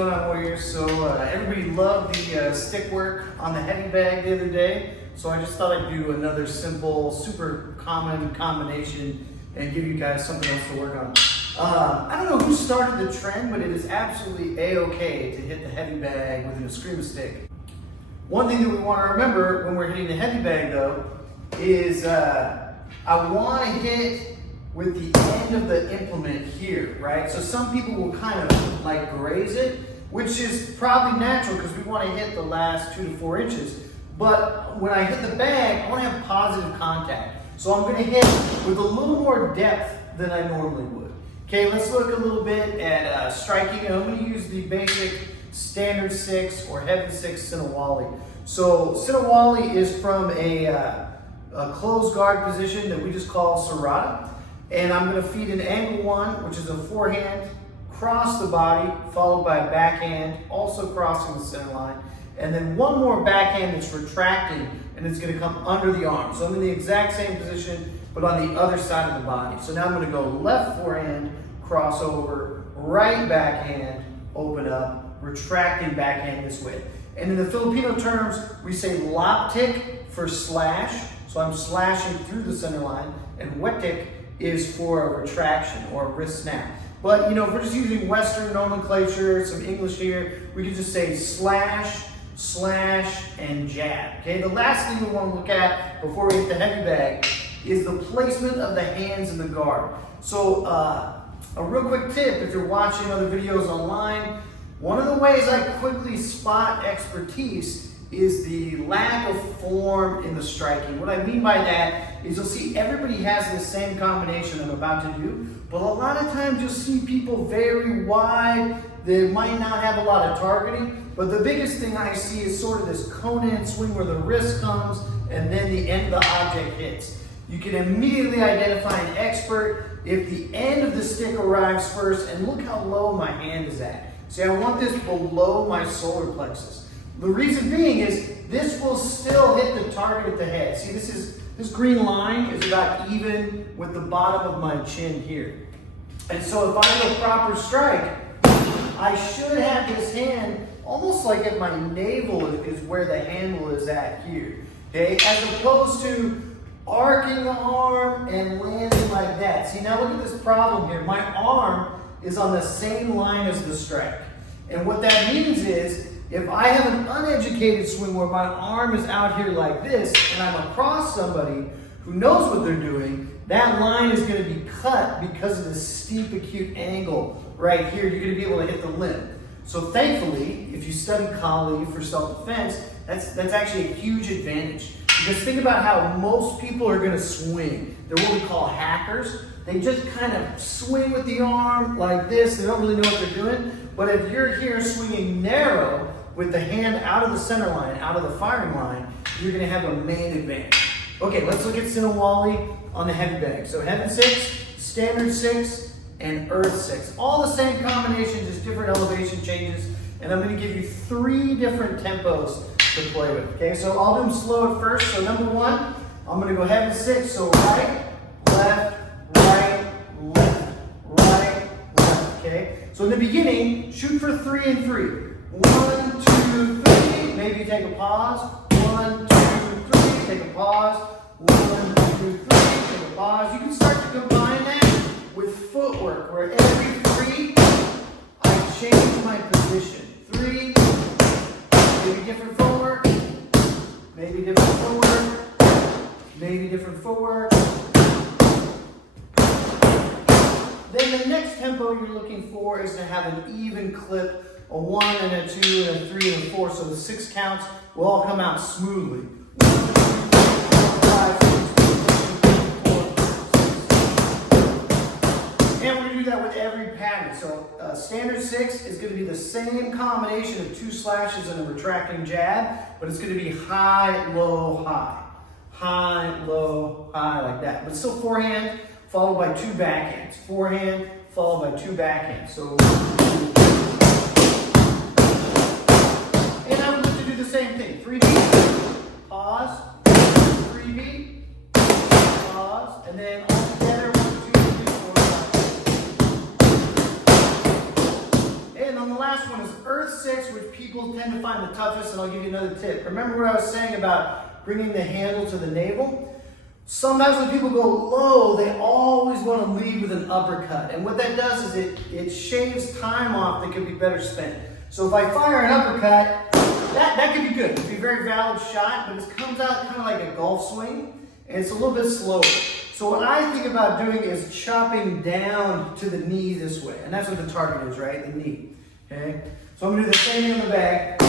going on, Warriors? So everybody loved the stick work on the heavy bag the other day, so I just thought I'd do another simple, super common combination and give you guys something else to work on. I don't know who started the trend, but it is absolutely a-okay to hit the heavy bag with an Eskrima stick. One thing that we want to remember when we're hitting the heavy bag though is I want to hit with the end of the implement here, right? So some people will kind of like graze it, which is probably natural because we want to hit the last 2 to 4 inches. But when I hit the bag, I want to have positive contact. So I'm going to hit with a little more depth than I normally would. Okay, let's look a little bit at striking. And I'm going to use the basic standard 6 or heavy 6 Sinawali. So Sinawali is from a closed guard position that we just call Sarada. And I'm going to feed an angle 1, which is a forehand, cross the body, followed by a backhand, also crossing the center line. And then one more backhand that's retracting, and it's going to come under the arm. So I'm in the exact same position, but on the other side of the body. So now I'm going to go left forehand, cross over, right backhand, open up, retracting backhand this way. And in the Filipino terms, we say laptik for slash. So I'm slashing through the center line, and wetik is for a retraction or a wrist snap. But you know, if we're just using Western nomenclature, some English here, we can just say slash, slash, and jab. Okay, the last thing we want to look at before we hit the heavy bag is the placement of the hands in the guard. So a real quick tip, if you're watching other videos online, one of the ways I quickly spot expertise is the lack of form in the striking. What I mean by that is you'll see everybody has the same combination I'm about to do, but a lot of times you'll see people very wide. They might not have a lot of targeting, but the biggest thing I see is sort of this cone-in swing where the wrist comes and then the end of the object hits. You can immediately identify an expert if the end of the stick arrives first, and look how low my hand is at. See, I want this below my solar plexus. The reason being is this will still hit the target at the head. See, this green line is about even with the bottom of my chin here. And so if I do a proper strike, I should have this hand almost like at my navel is where the handle is at here. Okay, as opposed to arcing the arm and landing like that. See, now look at this problem here. My arm is on the same line as the strike. And what that means is, if I have an uneducated swing where my arm is out here like this, and I'm across somebody who knows what they're doing, that line is going to be cut because of this steep acute angle right here. You're going to be able to hit the limb. So thankfully, if you study Kali for self-defense, that's actually a huge advantage. Because think about how most people are going to swing. They're what we call hackers. They just kind of swing with the arm like this. They don't really know what they're doing. But if you're here swinging narrow with the hand out of the center line, out of the firing line, you're going to have a main advantage. Okay, let's look at Sinawali on the heavy bag. So heaven 6, standard 6, and earth 6. All the same combinations, just different elevation changes. And I'm going to give you 3 different tempos to play with. Okay, so I'll do them slow at first. So number 1, I'm going to go heaven 6. So right, left, right, left, right, left. Okay, so in the beginning, shoot for 3 and 3. 1, 2, 3. Maybe take a pause. 1, 2, 3. Take a pause. 1, 2, 3. Take a pause. You can start to combine that with footwork, where every 3, I change my position. 3, maybe different footwork, maybe different footwork, maybe different footwork. Then the next tempo you're looking for is to have an even clip, a 1 and a 2 and a 3 and a 4, so the 6 counts will all come out smoothly. 1, 2, 3, 4, 5, 6, 7, 8, 9, 10, 11, 12, 13, 14, 15. And we're going to do that with every pattern. So standard 6 is going to be the same combination of 2 slashes and a retracting jab, but it's going to be high, low, high. High, low, high, like that. But still forehand, followed by 2 backhands. Forehand, followed by 2 backhands. So, and I would look to do the same thing. 3 beat, pause, 3 beat, pause, and then all together, 1, 2, 3, 4, 5. And then the last one is earth. first 6, which people tend to find the toughest, and I'll give you another tip. Remember what I was saying about bringing the handle to the navel? Sometimes when people go low, they always want to lead with an uppercut. And what that does is it shaves time off that could be better spent. So if I fire an uppercut, that could be good. It's a very valid shot, but it comes out kind of like a golf swing, and it's a little bit slower. So what I think about doing is chopping down to the knee this way. And that's what the target is, right? The knee. Okay? So I'm going to do the same thing on the bag.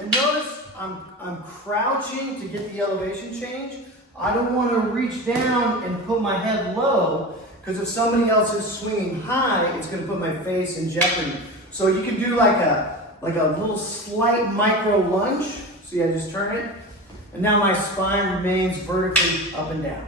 And notice I'm crouching to get the elevation change. I don't want to reach down and put my head low, because if somebody else is swinging high, it's going to put my face in jeopardy. So you can do like a little slight micro lunge. See, I just turn it, and now my spine remains vertically up and down.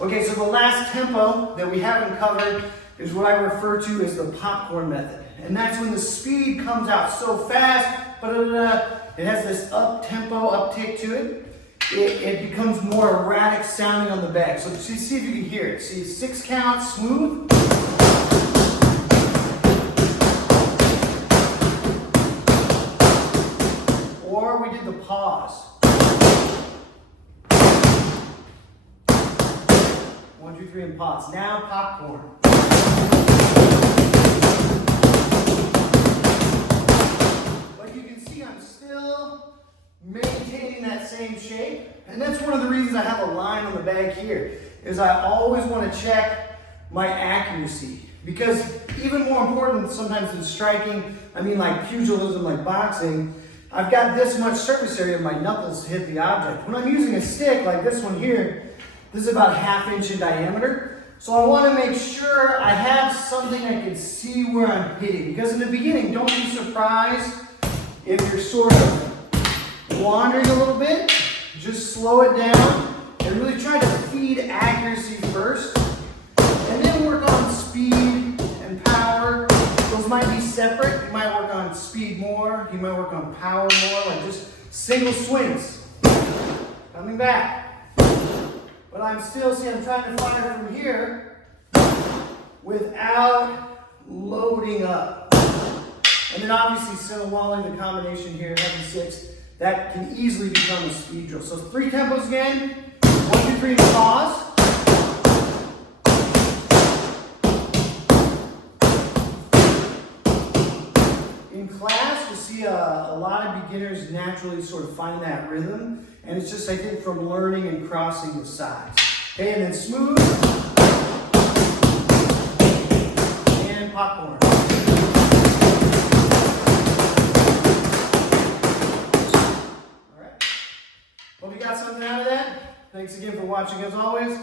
Okay, so the last tempo that we haven't covered is what I refer to as the popcorn method. And that's when the speed comes out so fast, it has this up-tempo uptick to it. It becomes more erratic sounding on the bag. So see if you can hear it. See, 6 count, smooth. Or we did the pause. 1, 2, 3, and pause. Now popcorn. But you can see I'm still maintaining that same shape. And that's one of the reasons I have a line on the bag here, is I always want to check my accuracy. Because even more important sometimes than striking, I mean like pugilism, like boxing, I've got this much surface area of my knuckles to hit the object. When I'm using a stick like this one here, this is about 1/2 inch in diameter. So I want to make sure I have something I can see where I'm hitting. Because in the beginning, don't be surprised if you're sort of wandering a little bit. Just slow it down and really try to feed accuracy first. And then work on speed and power. Those might be separate. You might work on speed more. You might work on power more, like just single swings. Coming back. But I'm still, I'm trying to fire from here without loading up. And then obviously Sinawali, the combination here, heavy 6, that can easily become a speed drill. So 3 tempos again. 1, 2, 3, and pause. In class, you'll see a lot of beginners naturally sort of find that rhythm. And it's just, I think, from learning and crossing the sides. Okay, and then smooth. And popcorn. All right. Hope you got something out of that. Thanks again for watching as always.